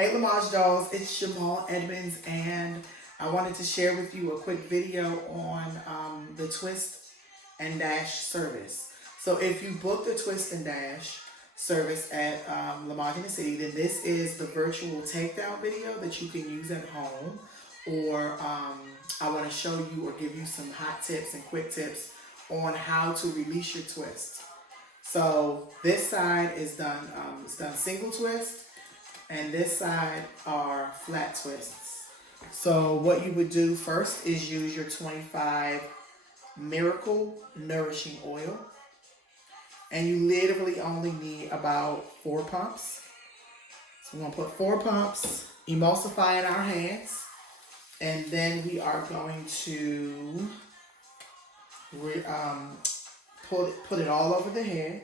Hey Lamaj dolls, it's Jamal Edmonds, and I wanted to share with you a quick video on the Twist and Dash service. So if you book the Twist and Dash service at Lamaj in the City, then this is the virtual takedown video that you can use at home, or I want to show you or give you some hot tips and quick tips on how to release your twist. So this side is done, it's done single twist, and this side are flat twists. So what you would do first is use your 25 Miracle Nourishing Oil, and you literally only need about 4 pumps. So we're gonna put 4 pumps, emulsify in our hands, and then we are going to put it all over the head.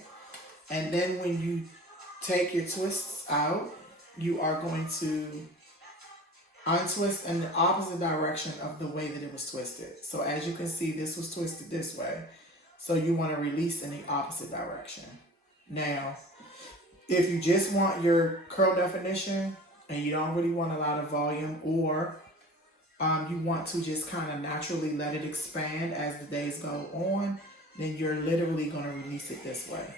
And then when you take your twists out, you are going to untwist in the opposite direction of the way that it was twisted. So as you can see, this was twisted this way. So you want to release in the opposite direction. Now, if you just want your curl definition and you don't really want a lot of volume, or you want to just kind of naturally let it expand as the days go on, then you're literally going to release it this way.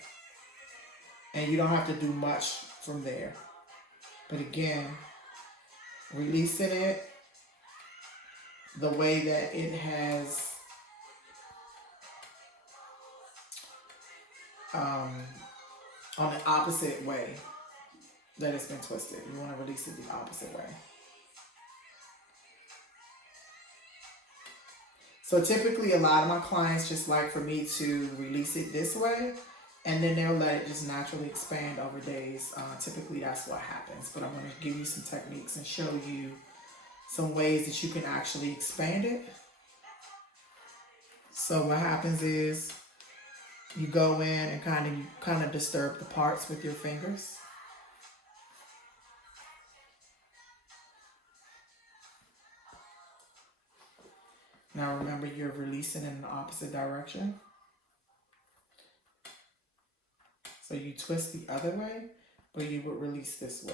And you don't have to do much from there. But again, releasing it the way that it has on the opposite way that it's been twisted. You want to release it the opposite way. So typically a lot of my clients just like for me to release it this way, and then they'll let it just naturally expand over days. Typically that's what happens, but I'm going to give you some techniques and show you some ways that you can actually expand it. So what happens is you go in and kind of disturb the parts with your fingers. Now remember, you're releasing in the opposite direction. So you twist the other way, but you would release this way.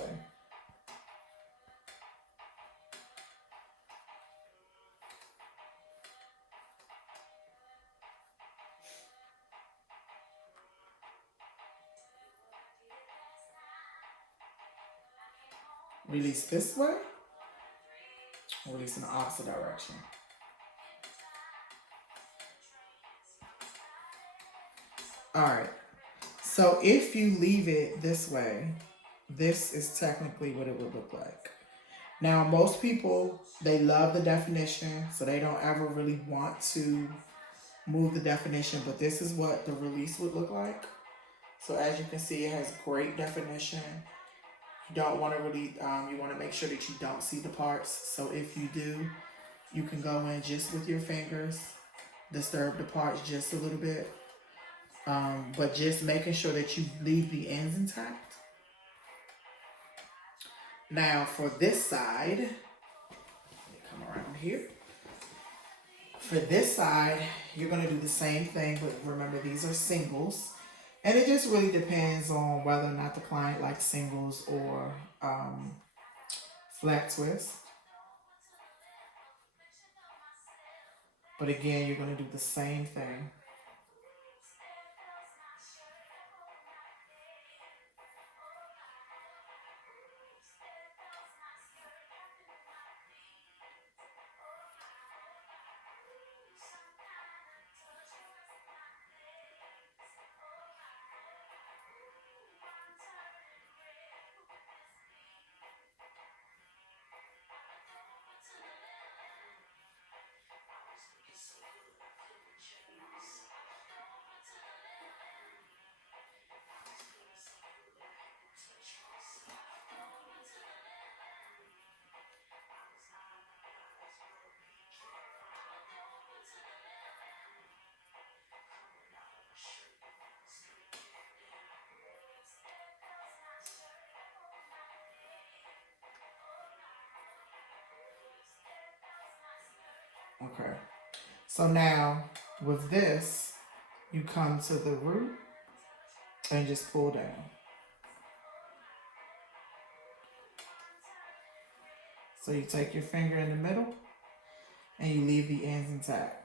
Release this way, release in the opposite direction. All right. So if you leave it this way, this is technically what it would look like. Now, most people, they love the definition, so they don't ever really want to move the definition, but this is what the release would look like. So as you can see, it has great definition. You don't want to really, you want to make sure that you don't see the parts. So if you do, you can go in just with your fingers, disturb the parts just a little bit. But just making sure that you leave the ends intact. Now for this side, let me come around here. For this side, you're going to do the same thing, but remember these are singles. And it just really depends on whether or not the client likes singles or flat twist. But again, you're going to do the same thing. Okay, so now with this, you come to the root and just pull down. So you take your finger in the middle and you leave the ends intact.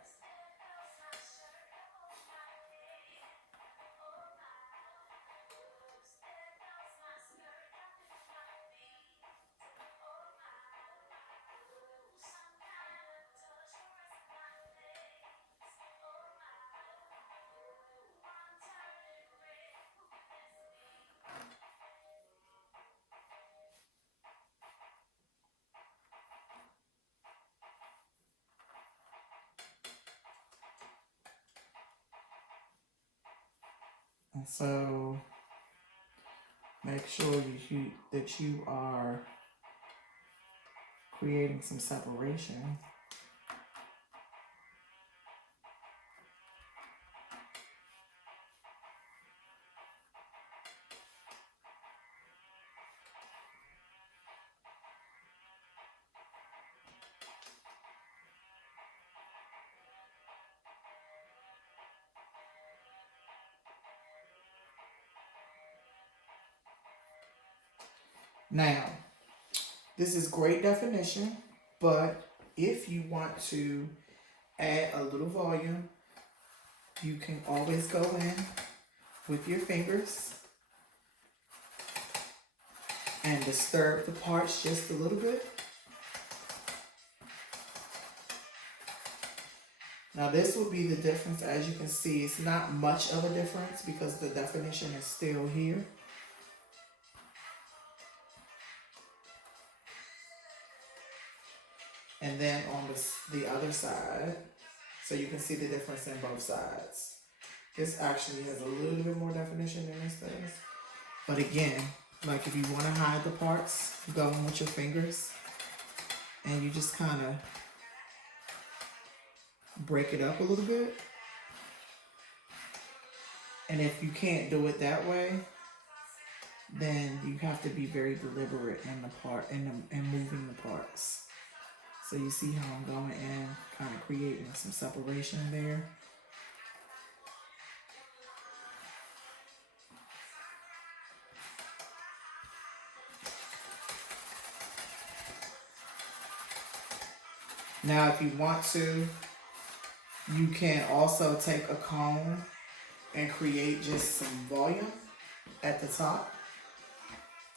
And so make sure that you are creating some separation. Now, this is great definition, but if you want to add a little volume, you can always go in with your fingers and disturb the parts just a little bit. Now this will be the difference. As you can see, it's not much of a difference because the definition is still here. And then on the other side, so you can see the difference in both sides. This actually has a little bit more definition than this does. But again, like if you want to hide the parts, go in with your fingers and you just kind of break it up a little bit. And if you can't do it that way, then you have to be very deliberate in the part in moving the parts. So you see how I'm going in, kind of creating some separation there. Now, if you want to, you can also take a comb and create just some volume at the top.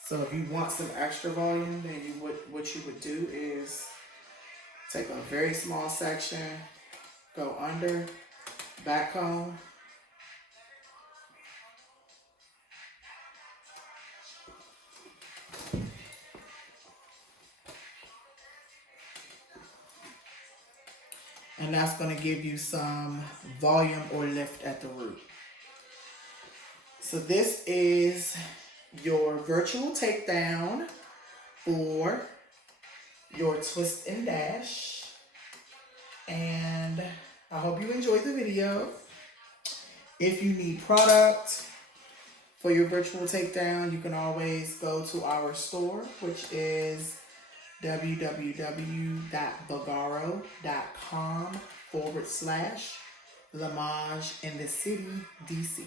So if you want some extra volume, then what you would do is take a very small section, go under, back comb, and that's going to give you some volume or lift at the root. So this is your virtual takedown for your twist and dash, and I hope you enjoyed the video. If you need product for your virtual takedown, you can always go to our store, which is www.bagaro.com/Lamaj in the city, DC.